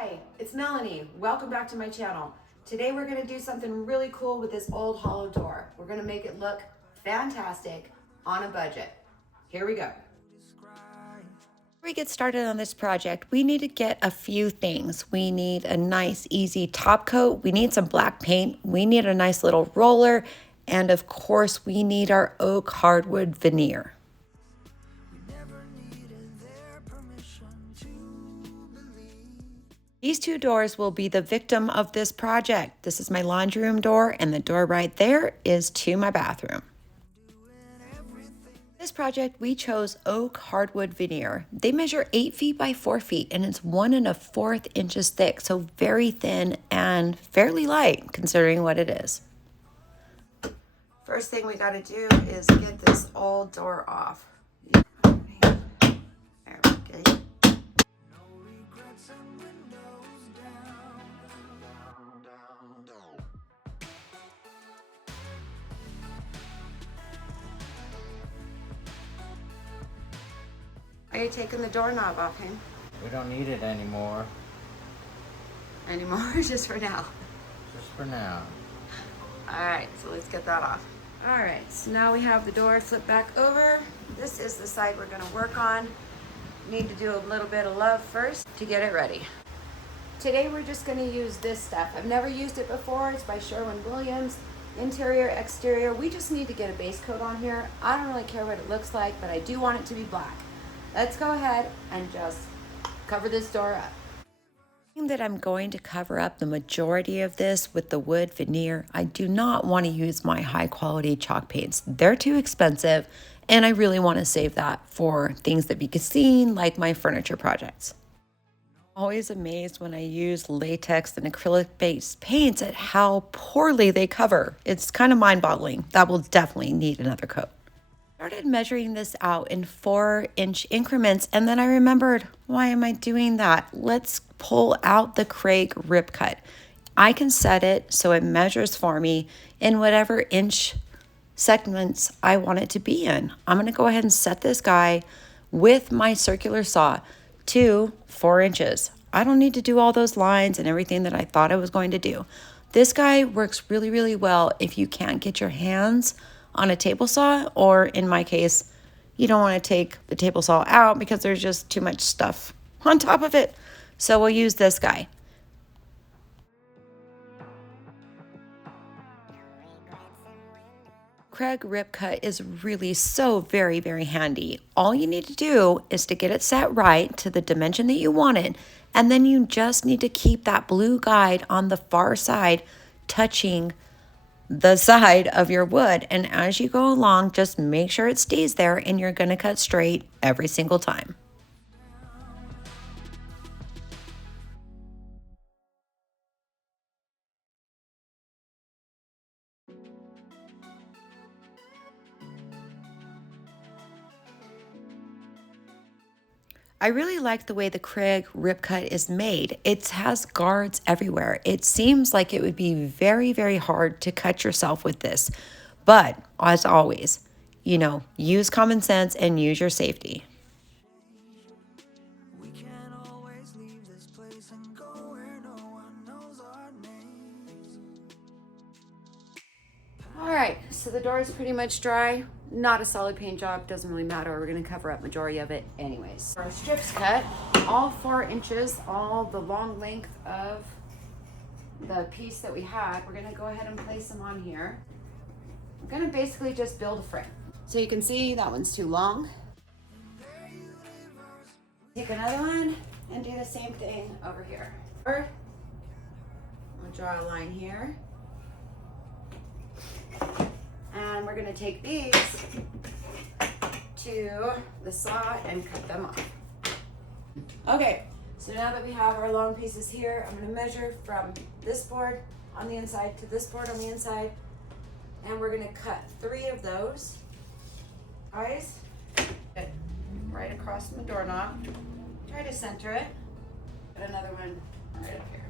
Hi, it's Melanie. Welcome back to my channel. Today we're going to do something really cool with this old hollow door. We're going to make it look fantastic on a budget. Here we go. Before we get started on this project, we need to get a few things. We need a nice, easy top coat. We need some black paint. We need a nice little roller. And of course, we need our oak hardwood veneer. These two doors will be the victim of this project. This is my laundry room door, and the door right there is to my bathroom. This project, we chose oak hardwood veneer. They measure 8 feet by 4 feet, and it's 1 1/4 inches thick, so very thin and fairly light considering what it is. First thing we got to do is get this old door off. There we go. Are you taking the doorknob off him? We don't need it anymore. Anymore? Just for now? Just for now. Alright, so let's get that off. Alright, so now we have the door flipped back over. This is the side we're going to work on. Need to do a little bit of love first to get it ready. Today we're just going to use this stuff. I've never used it before. It's by Sherwin-Williams. Interior, exterior. We just need to get a base coat on here. I don't really care what it looks like, but I do want it to be black. Let's go ahead and just cover this door up. That I'm going to cover up the majority of this with the wood veneer. I do not want to use my high quality chalk paints. They're too expensive, and I really want to save that for things that be seen, like my furniture projects. I'm always amazed when I use latex and acrylic based paints at how poorly they cover. It's kind of mind-boggling. That will definitely need another coat. Started measuring this out in 4-inch increments, and then I remembered, why am I doing that? Let's pull out the Kreg Rip Cut. I can set it so it measures for me in whatever inch segments I want it to be in. I'm going to go ahead and set this guy with my circular saw to 4 inches. I don't need to do all those lines and everything that I thought I was going to do. This guy works really, really well if you can't get your hands on a table saw, or in my case, you don't want to take the table saw out because there's just too much stuff on top of it. So we'll use this guy. Kreg Rip Cut is really so very, very handy. All you need to do is to get it set right to the dimension that you want it, and then you just need to keep that blue guide on the far side touching the side of your wood, and as you go along, just make sure it stays there, and you're going to cut straight every single time. I really like the way the Kreg Rip Cut is made. It has guards everywhere. It seems like it would be very, very hard to cut yourself with this. But as always, use common sense and use your safety. All right, so the door is pretty much dry. Not a solid paint job, doesn't really matter. We're gonna cover up majority of it anyways. Our strips cut, all 4 inches, all the long length of the piece that we had. We're gonna go ahead and place them on here. We're gonna basically just build a frame. So you can see that one's too long. Take another one and do the same thing over here. I'm gonna draw a line here. And we're gonna take these to the saw and cut them off. Okay, so now that we have our long pieces here, I'm gonna measure from this board on the inside to this board on the inside, and we're gonna cut 3 of those eyes right across from the doorknob. Try to center it. Put another one right up here.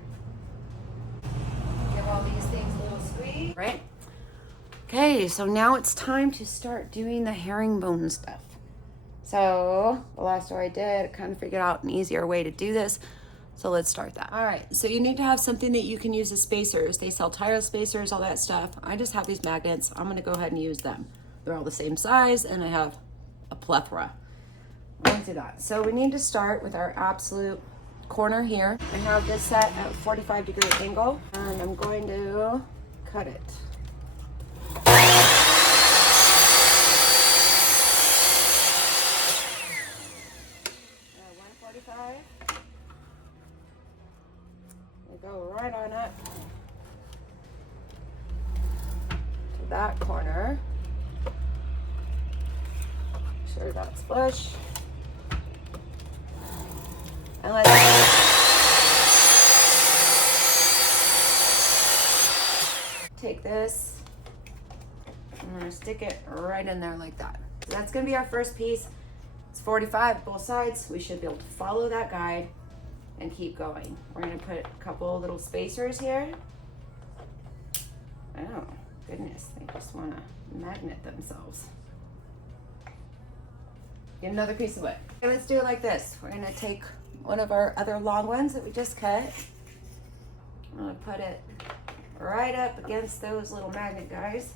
Give all these things a little squeeze, right? Okay, so now it's time to start doing the herringbone stuff. So the last door I did, I kind of figured out an easier way to do this. So let's start that. All right, so you need to have something that you can use as spacers. They sell tile spacers, all that stuff. I just have these magnets. I'm gonna go ahead and use them. They're all the same size and I have a plethora. Let's do that. So we need to start with our absolute corner here. I have this set at 45-degree angle and I'm going to cut it. 145. We go right on up to that corner. Make sure that's flush. And let's take this. I'm gonna stick it right in there like that. So that's gonna be our first piece. It's 45 both sides. We should be able to follow that guide and keep going. We're gonna put a couple little spacers here. Oh, goodness, they just wanna magnet themselves. Get another piece of wood. Okay, let's do it like this. We're gonna take one of our other long ones that we just cut. I'm gonna put it right up against those little magnet guys.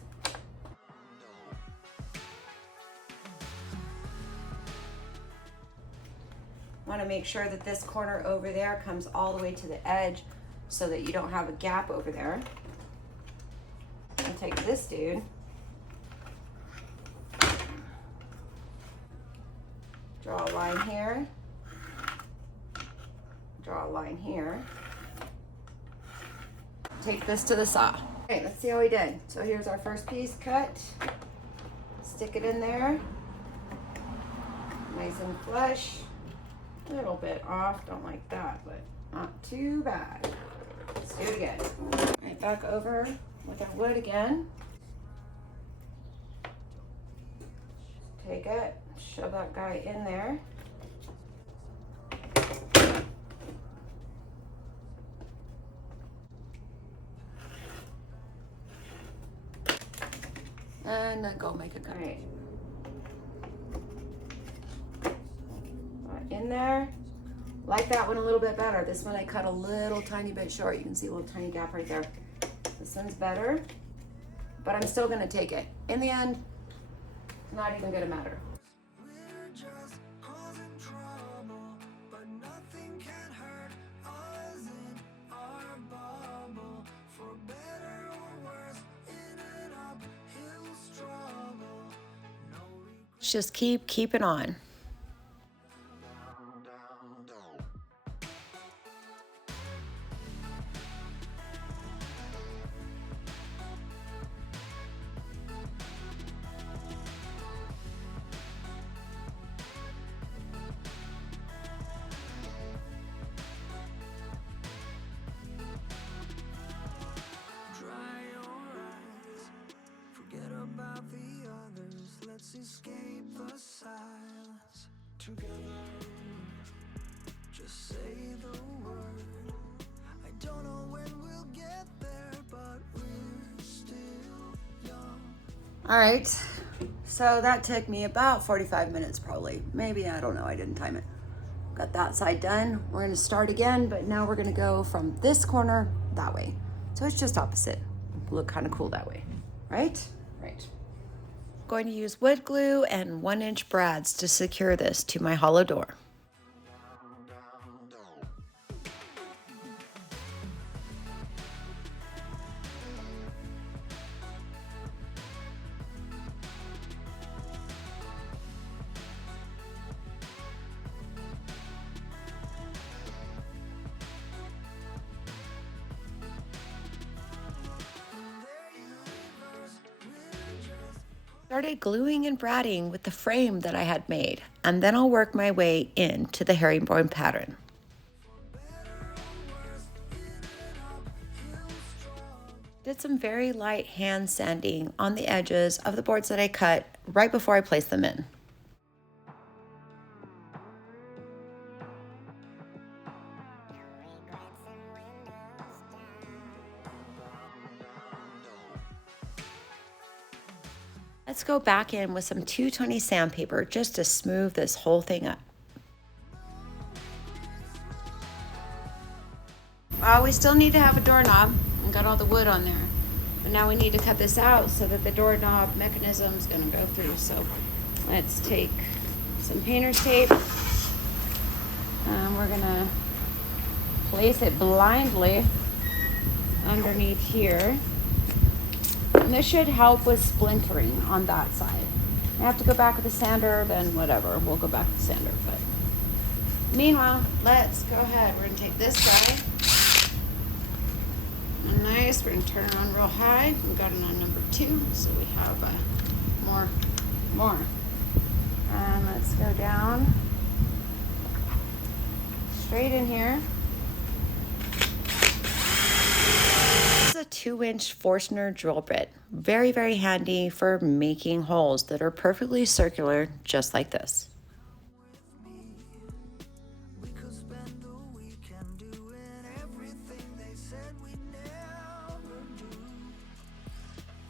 Want to make sure that this corner over there comes all the way to the edge so that you don't have a gap over there. I'm gonna take this dude. Draw a line here. Draw a line here. Take this to the saw. Okay, let's see how we did. So here's our first piece cut. Stick it in there. Nice and flush. A little bit off, don't like that, but not too bad. Let's do it again. Right back over with our wood again. Take it, shove that guy in there. And then go make a cut. Right. In there. Like that one a little bit better. This one I cut a little tiny bit short. You can see a little tiny gap right there. This one's better, but I'm still gonna take it. In the end, it's not even gonna matter. Just keep keeping on. Escape the silence together. Just say the word. I don't know when we'll get there, but we're still young. All right, so that took me about 45 minutes probably. Maybe, I don't know, I didn't time it. Got that side done. We're gonna start again, but now we're gonna go from this corner that way. So it's just opposite. Look kind of cool that way, right? Right. Going to use wood glue and 1-inch brads to secure this to my hollow door. Started gluing and bradding with the frame that I had made, and then I'll work my way into the herringbone pattern. Did some very light hand sanding on the edges of the boards that I cut right before I placed them in. Let's go back in with some 220 sandpaper just to smooth this whole thing up. We still need to have a doorknob and got all the wood on there. But now we need to cut this out so that the doorknob mechanism is going to go through. So let's take some painter's tape. We're going to place it blindly underneath here. And this should help with splintering on that side. I have to go back with the sander, then whatever. We'll go back with the sander. But meanwhile, let's go ahead. We're going to take this guy. Nice. We're going to turn it on real high. We got it on number 2, so we have more. And let's go down straight in here. This is a 2-inch Forstner drill bit. Very, very handy for making holes that are perfectly circular, just like this. We could spend the weekend doing everything they said we'd never do.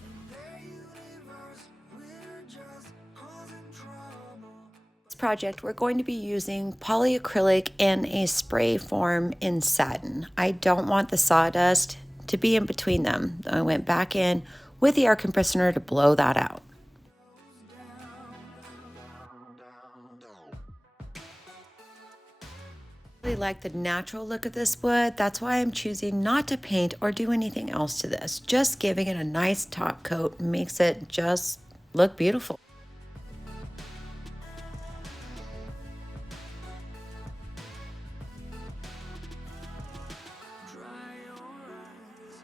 In their universe, we're just causing trouble. This project, we're going to be using polyacrylic in a spray form in satin. I don't want the sawdust to be in between them. I went back in with the air compressor to blow that out. I really like the natural look of this wood. That's why I'm choosing not to paint or do anything else to this. Just giving it a nice top coat makes it just look beautiful. Dry your eyes,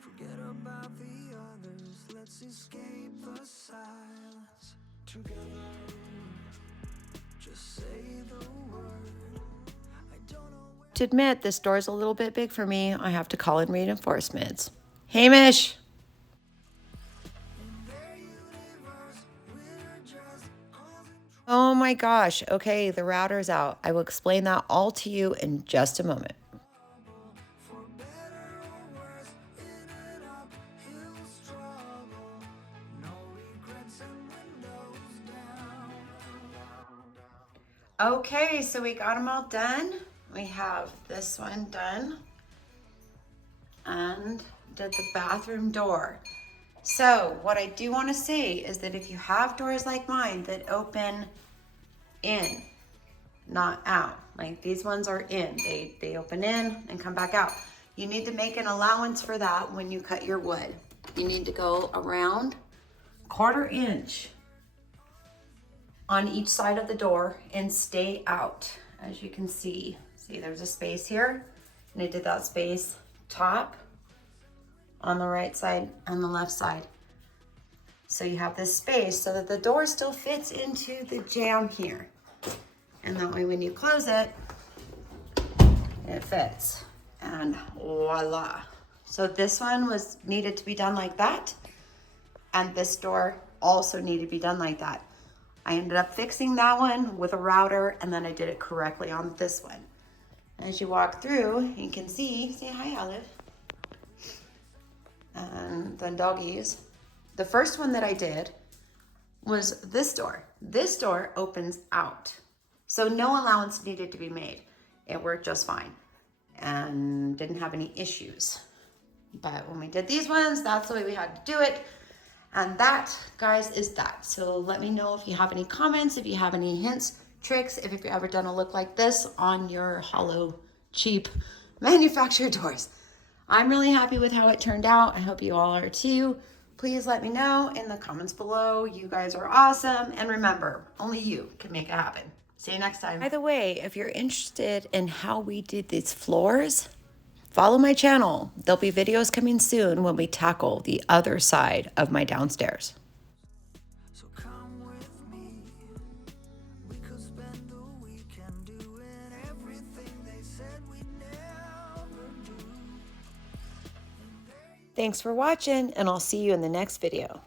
forget about the others. Let's escape the silence together. Just say the word. I don't know when. To admit, this door's a little bit big for me. I have to call in reinforcements. Hamish! In their universe, we're just causing Oh my gosh. Okay, the router's out. I will explain that all to you in just a moment. trouble. For better or worse, in an uphill struggle. No regrets and windows down. Okay, so we got them all done. We have this one done and did the bathroom door. So what I do want to say is that if you have doors like mine that open in, not out, like these ones are in, they open in and come back out. You need to make an allowance for that when you cut your wood. You need to go around 1/4 inch on each side of the door and stay out. As you can see there's a space here, and I did that space top on the right side and the left side. So you have this space so that the door still fits into the jamb here. And that way when you close it, it fits. And voila. So this one needed to be done like that. And this door also needed to be done like that. I ended up fixing that one with a router, and then I did it correctly on this one. As you walk through, you can see, say hi, Olive. And the doggies. The first one that I did was this door. This door opens out. So no allowance needed to be made. It worked just fine and didn't have any issues. But when we did these ones, that's the way we had to do it. And that, guys, is that. So let me know if you have any comments, if you have any hints, tricks, if you've ever done a look like this on your hollow, cheap manufactured doors. I'm really happy with how it turned out. I hope you all are too. Please let me know in the comments below. You guys are awesome. And remember, only you can make it happen. See you next time. By the way, if you're interested in how we did these floors, follow my channel. There'll be videos coming soon when we tackle the other side of my downstairs. So come with me. We could spend the weekend doing everything they said we'd never do. Thanks for watching, and I'll see you in the next video.